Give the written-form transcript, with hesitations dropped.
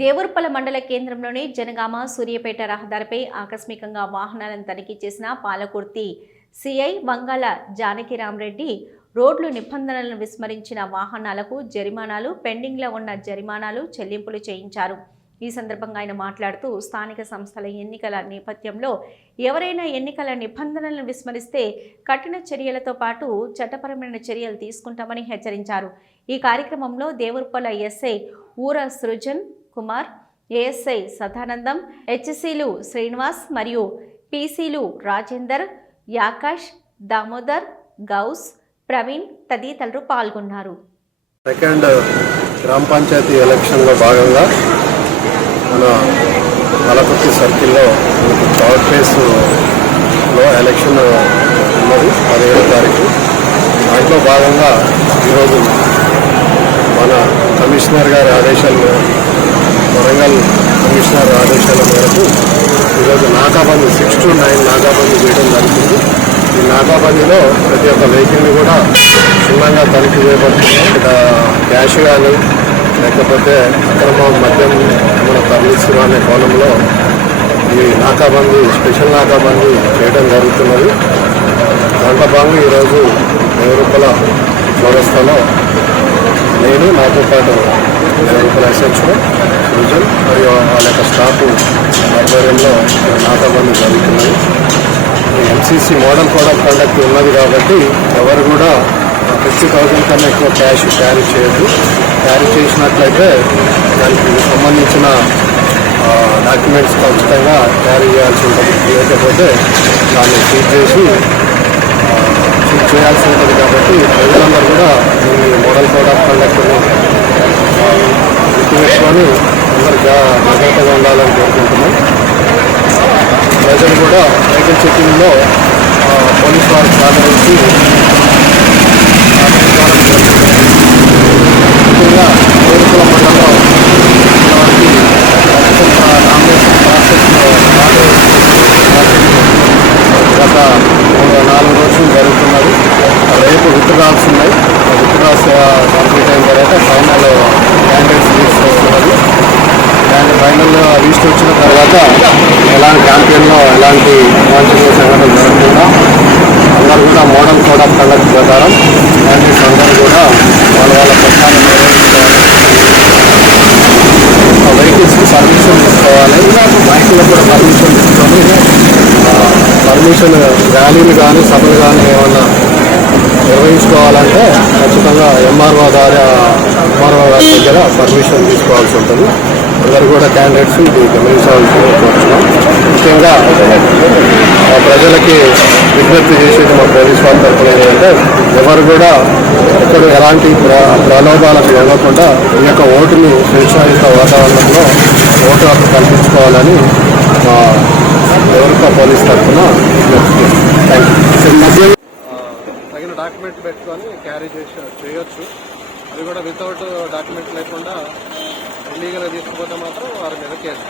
దేవరుప్పల మండల కేంద్రంలోని జనగామ సూర్యాపేట రహదారిపై ఆకస్మికంగా వాహనాలను తనిఖీ చేసిన పాలకుర్తి సిఐ వంగాల జానకిరామరెడ్డి రోడ్లు నిబంధనలను విస్మరించిన వాహనాలకు జరిమానాలు, పెండింగ్లో ఉన్న జరిమానాలు చెల్లింపులు చేయించారు. ఈ సందర్భంగా ఆయన మాట్లాడుతూ స్థానిక సంస్థల ఎన్నికల నేపథ్యంలో ఎవరైనా ఎన్నికల నిబంధనలను విస్మరిస్తే కఠిన చర్యలతో పాటు చట్టపరమైన చర్యలు తీసుకుంటామని హెచ్చరించారు. ఈ కార్యక్రమంలో దేవరుప్పల ఎస్ఐ ఊర సృజన్ కుమార్, ఏఎస్ఐ సదానందం, హెచ్సీలు శ్రీనివాస్ మరియు పీసీలు రాజేందర్, యాకాష్, దామోదర్, గౌస్, ప్రవీణ్ తదితరులు పాల్గొన్నారు. సెకండ్ గ్రామ పంచాయతీ ఎలక్షన్లో భాగంగా మన పాలకుర్తి సర్కిల్లో మనకు థర్డ్ ఫేజ్లో ఎలక్షన్ ఉన్నది 17వ తారీఖు. దాంట్లో భాగంగా ఈరోజు మన కమిషనర్ గారి ఆదేశాలు, వరంగల్ కమిషనర్ ఆదేశాల మేరకు ఈరోజు నాకాబందీ 6 to 9 నాకాబందీ చేయడం జరుగుతుంది. ఈ నాకాబందీలో ప్రతి ఒక్క వెహికల్ని కూడా క్షుణ్ణంగా తనిఖీ చేయబడుతుంది. క్యాష్ కానీ లేకపోతే అక్రమ మద్యం మన తరలిస్తున్న అనే కోణంలో ఈ నాకాబందీ, స్పెషల్ నాకాబందీ చేయడం జరుగుతున్నది. దాంట్లో భాగంగా ఈరోజు దేవరుప్పల చౌరస్తాలో నేను, నాతో పాటు దేవరుప్పల ఎస్హెచ్ఓ సృజన్ మరియు వాళ్ళ యొక్క స్టాఫ్ ఆధ్వర్యంలో నాకాబందీ జరుగుతున్నది. MCC model code of conduct ఉన్నది కాబట్టి ఎవరు కూడా 50,000 కన్నా ఎక్కువ క్యాష్ క్యారీ చేయొద్దు. క్యారీ చేసినట్లయితే దానికి సంబంధించిన డాక్యుమెంట్స్ ఖచ్చితంగా క్యారీ చేయాల్సి ఉంటుంది. లేకపోతే దాన్ని సీజ్ చేయాల్సి ఉంటుంది. కాబట్టి ప్రజలందరూ కూడా ఈ మోడల్ కోడ్ ఆఫ్ కండక్ట్ని గుర్తుపెట్టుకొని అందరు జాగ్రత్తగా ఉండాలని కోరుకుంటున్నాం. ప్రజలు కూడా వెహికల్ చెకింగ్లో పోలీస్ వారికి సహకరించి ముఖ్యంగా దేవరుప్పల మండలంలో వారికి నామినేషన్ ప్రాసెస్లో గత 4 రోజులు జరుగుతున్నది. రేపు విత్డ్రాల్స్ ఉన్నాయి. విత్డ్రాల్స్ కంప్లీట్ అయిన తర్వాత ఫైనల్ క్యాండిడేట్స్ లిస్ట్ వస్తున్నది. దాని ఫైనల్ లిస్ట్ వచ్చిన తర్వాత ఎలాంటి క్యాంపెయిన్లో ఎలాంటి అవాంఛనీయ సంఘటనలు జరగకుండా అందరూ కూడా మోడల్ కోడ్ ఆఫ్ కండక్ట్ ప్రకారం క్యాండిడేట్స్ అందరూ కూడా వాళ్ళ ప్రచారం వెహికల్స్కి పర్మిషన్ తీసుకోవాలి. బైకులకు కూడా పర్మిషన్ తీసుకొని పర్మిషన్ ర్యాలీలు కానీ సభలు కానీ ఏమన్నా నిర్వహించుకోవాలంటే ఖచ్చితంగా ఎంఆర్ఓ గారి దగ్గర పర్మిషన్ తీసుకోవాల్సి ఉంటుంది. అందరూ కూడా క్యాండిడేట్స్ ఇది గమనించాల్సి కోరుతున్నాం. ముఖ్యంగా ప్రజలకి విజ్ఞప్తి చేసేది మా పోలీస్ వారి తరఫున ఏంటంటే ఎవరు కూడా ఎక్కడ ఎలాంటి ప్రలోభాలకు ఇవ్వకుండా ఈ యొక్క ఓటుని స్వేచ్ఛాయుత వాతావరణంలో ఓటు హక్కు కల్పించుకోవాలని మా దేవరుప్పల పోలీస్ తరఫున విజ్ఞప్తి. Thank you. తగిన డాక్యుమెంట్ పెట్టుకొని క్యారీ చేయొచ్చు. అది కూడా వితౌట్ డాక్యుమెంట్ లేకుండా ఇల్లీగల్గా తీసుకుపోతే మాత్రం వారి మీద కేసు.